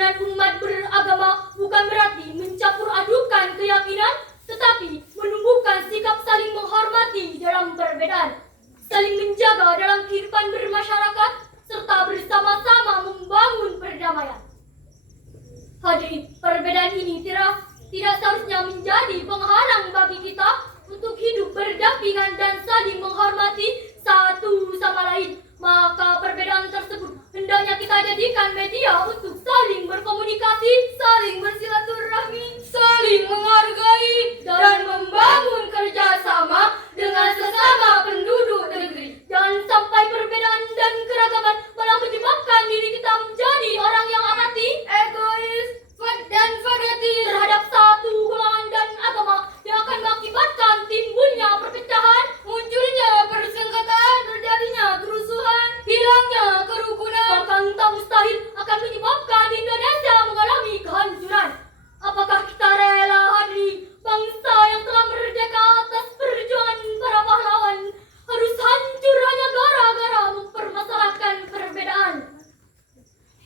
Kerukunan umat beragama bukan berarti mencampur adukan keyakinan, tetapi menumbuhkan sikap saling menghormati dalam perbedaan, saling menjaga dalam kehidupan bermasyarakat, serta bersama-sama membangun perdamaian. Hadirin, perbedaan ini tidak seharusnya menjadi penghalang bagi kita untuk hidup berdampingan dan saling menghormati satu sama lain. Maka perbedaan tersebut hendaknya kita jadikan media untuk saling berkomunikasi, saling bersilaturahmi, saling menghargai, dan membangun kerjasama dengan sesama penduduk negeri. Jangan sampai perbedaan dan keragaman malah menyebabkan diri kita menjadi orang yang amati, egois, dan fanatik terhadap satu golongan dan agama yang akan mengakibatkan timbulnya perpecahan, munculnya persengketaan, terjadinya kerusuhan, hilangnya kerukunan, bahkan tak mustahil akan menyebabkan Indonesia mengalami kehancuran. Apakah kita rela, hadiri, bangsa yang telah merdeka atas perjuangan para pahlawan harus hancur hanya gara-gara mempermasalahkan perbedaan?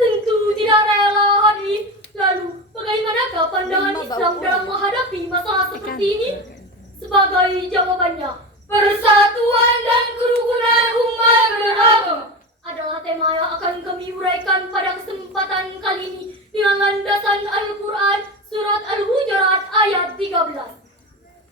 Tentu tidak rela, hadiri. Lalu, bagaimanakah pandangan Islam dalam menghadapi masalah seperti ini? Sebagai jawabannya, persatuan dan kerukunan umat beragama adalah tema yang akan kami uraikan pada kesempatan kali ini dengan landasan Al-Quran surat Al-Hujurat ayat 13.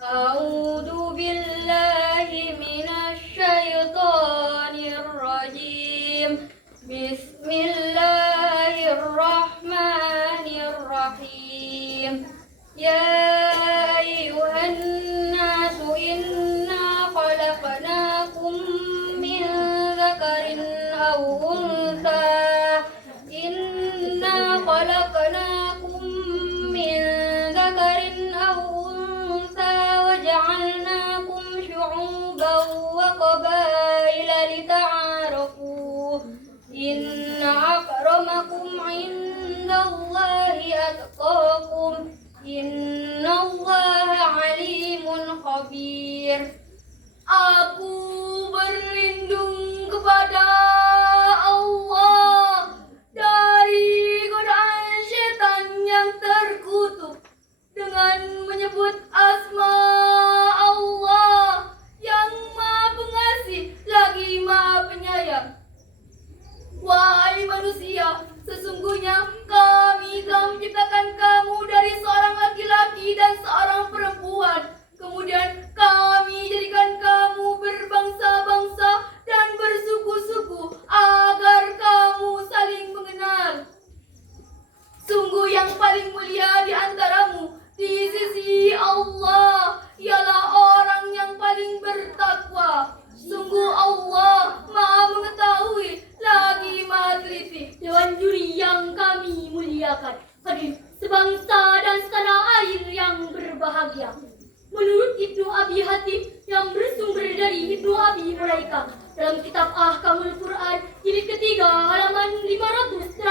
A'udzu billahi minasy syaithanir rajim. Bismillahirrahmanirrahim. Ya ayyuhan nasu inna khalaqnakum min dzakarin aw untha. Inna khalaqnakum min dzakarin aw untha wa ja'alnakum syu'uban wa qabaila lita'arafu. Inna akramakum indallahi atqakum. Innallaha alimun khabir. Aku berlindung kepada Allah dari godaan setan yang terkutuk dengan menyebut asma Allah yang Maha Pengasih lagi Maha Penyayang. Wahai manusia, sesungguhnya kami telah menciptakan kamu dari seorang laki-laki dan seorang perempuan. Kemudian kami jadikan kamu berbangsa-bangsa dan bersuku-suku agar kamu saling mengenal. Sungguh yang paling mulia di antaramu di sisi Allah ialah orang yang paling bertakwa. Sungguh Allah Maha mengetahui lagi Maha teliti. Dewan juri yang kami muliakan, hadirin sebangsa dan setanah air yang berbahagia. Menurut Ibnu Abi Hatim yang bersumber dari Ibnu Abi Mulaika dalam kitab Ahkamul Quran jilid ketiga halaman 518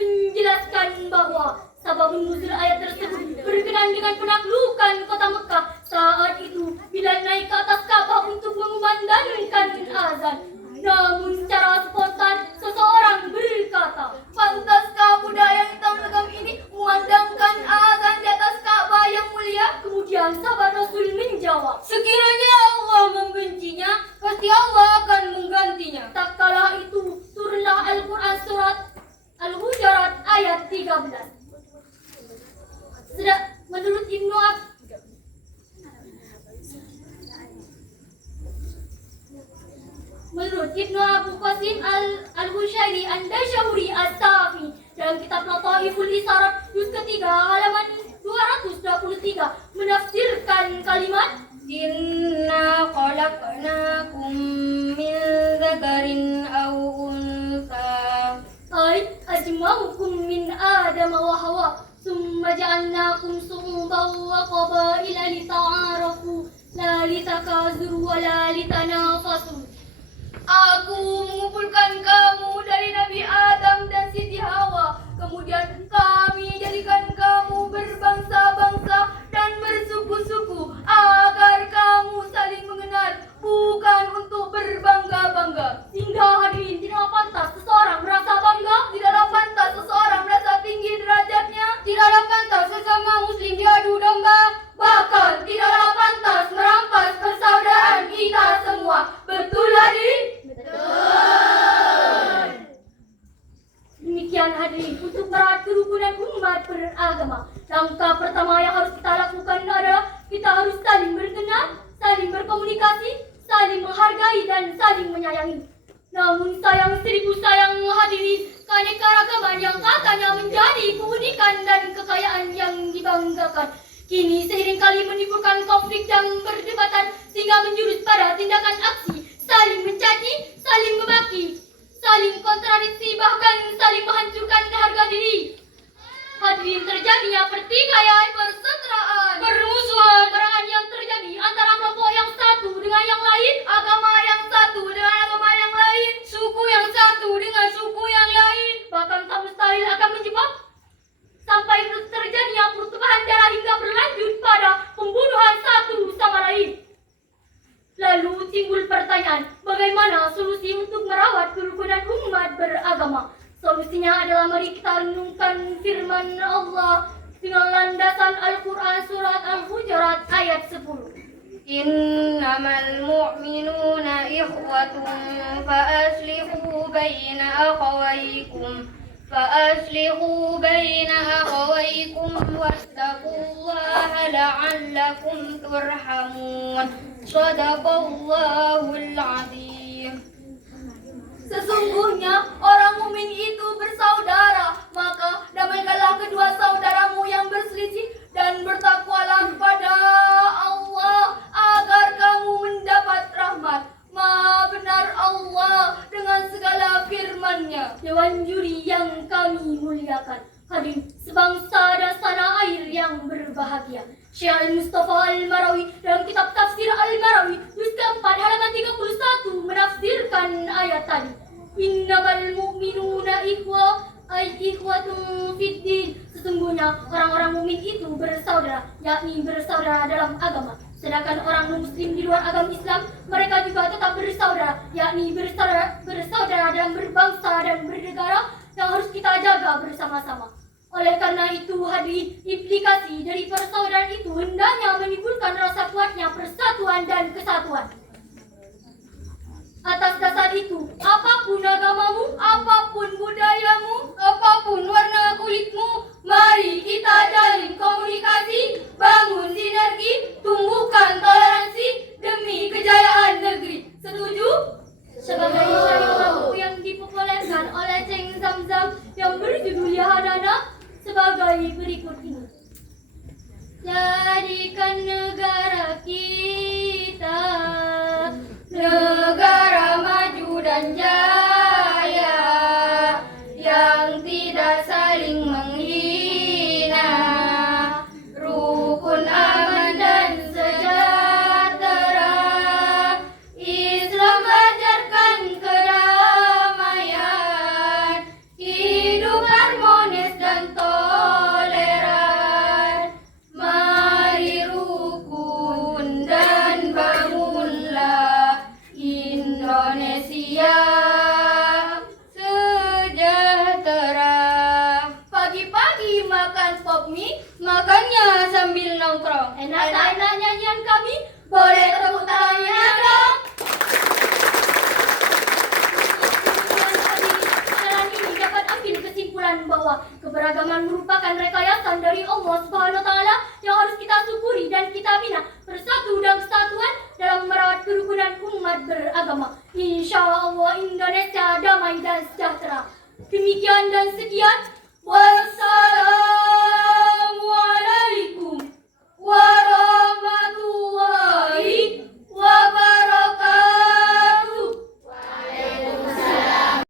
menjelaskan bahwa sababun nuzul ayat tersebut berkenaan dengan penaklukan kota Mekah saat itu bila naik ke atas Ka'bah untuk mengumandangkan azan. Namun secara spontan seseorang berkata, "Pantaskah budak yang hitam legam ini memandangkan azan di atas Ka'bah yang mulia?" Kemudian sahabat Rasul menjawab, "Sekiranya Allah membencinya, pasti Allah akan menggantinya." Tak kala itu turunlah Al-Quran surat Al-Hujurat ayat 13. Menurut Ibnu Abu Qasim Al-Hushairi An-Dashahuri As-Safi dalam kitab Lataiful Isarat juz ketiga halaman 223 menafsirkan kalimat Inna khalaqnakum min dzakarin aw untha ay ajma'ukum min Adam wa Hawa summa ja'alnakum su'uban wa qabaila lita'arafu la litakazuru wa la litanafasu. Aku mengumpulkan kamu dari Nabi Adam dan Siti Hawa. Kemudian kami jadikan kamu berbangsa-bangsa dan bersuku-suku agar kamu saling mengenal, bukan untuk berbangga-bangga. Sehingga hadirin, tidaklah pantas seseorang merasa bangga, tidaklah pantas seseorang merasa tinggi umat beragama. Langkah pertama yang harus kita lakukan adalah kita harus saling berkenal, saling berkomunikasi, saling menghargai dan saling menyayangi. Namun sayang seribu sayang hadirin, keanekaragaman yang katanya menjadi keunikan dan kekayaan yang dibanggakan kini seringkali menimbulkan konflik dan perdebatan sehingga menjurus pada tindakan aksi saling mencaci, saling memaki, saling kontradiksi, bahkan saling menghancurkan harga diri. Hadirin, terjadinya pertikaian, perseteruan, permusuhan, peperangan yang terjadi antara kelompok yang satu dengan yang lain, agama yang satu dengan agama yang lain, suku yang satu dengan suku yang lain, bahkan tak mustahil akan menjebak sampai terjadinya pertumpahan darah hingga berlanjut pada pembunuhan satu sama lain. Lalu timbul pertanyaan, bagaimana solusi untuk merawat kerukunan umat beragama? Solusinya adalah mari kita renungkan firman Allah dengan landasan Al-Quran surat Al-Hujurat ayat 10. Innamal mu'minuna ikhwatun fa'aslihu baina akhawaykum wattaqullaha la'allakum turhamun. Shadaqallahul azim. Sesungguhnya orang mukmin itu bersaudara, maka damaikanlah kedua saudaramu yang berselisih dan bertakwalah kepada Allah agar kamu mendapat rahmat. Maha benar Allah dengan segala firman-Nya. Dewan juri yang kami muliakan, hadirin sebangsa dan tanah air yang berbahagia. Syekh Al-Mustafa Al-Marawi dalam kitab tafsir Al-Marawi juz keempat halaman 31 menafsirkan ayat tadi. Innamal mu'minuna ikhwatun fiddin. Sesungguhnya orang-orang mukmin itu bersaudara, yakni bersaudara dalam agama. Sedangkan orang non-muslim di luar agama Islam, mereka juga tetap bersaudara, yakni bersaudara dalam berbangsa dan bernegara yang harus kita jaga bersama-sama. Oleh karena itu, hadirin, implikasi dari persaudaraan itu hendaknya menimbulkan rasa kuatnya persatuan dan kesatuan. Atas dasar itu, apapun agamamu, apapun budayamu, apapun warna kulitmu, mari kita jalin komunikasi, bangun sinergi, tumbuhkan toleransi demi kejayaan negeri. Setuju? Sebagai syariat lagu yang dipopulerkan oleh Ceng Zamzam yang berjudul Yahadana sebagai berikut ini. Jadikan negara kita negara maju dan jaya yang tidak saling menghina, rukun aman dan sejahtera. Islam ajarkan kedamaian, hidup harmonis dan toleran. Mari rukun dan bangunlah Indonesia sejahtera. Pagi-pagi makan pop mie, makannya sambil nongkrong. Enak-enak nyanyian kami, boleh tepuk tangannya dong. Dengan ini dapat ambil kesimpulan bahwa keberagaman merupakan rekayasan dari Allah Subhanahu wa Ta'ala yang harus kita syukuri dan kita bina bersatu dan kesatuan dalam merawat kerukunan umat beragama. Insya Allah Indonesia damai dan sejahtera. Demikian dan sekian. Wassalam.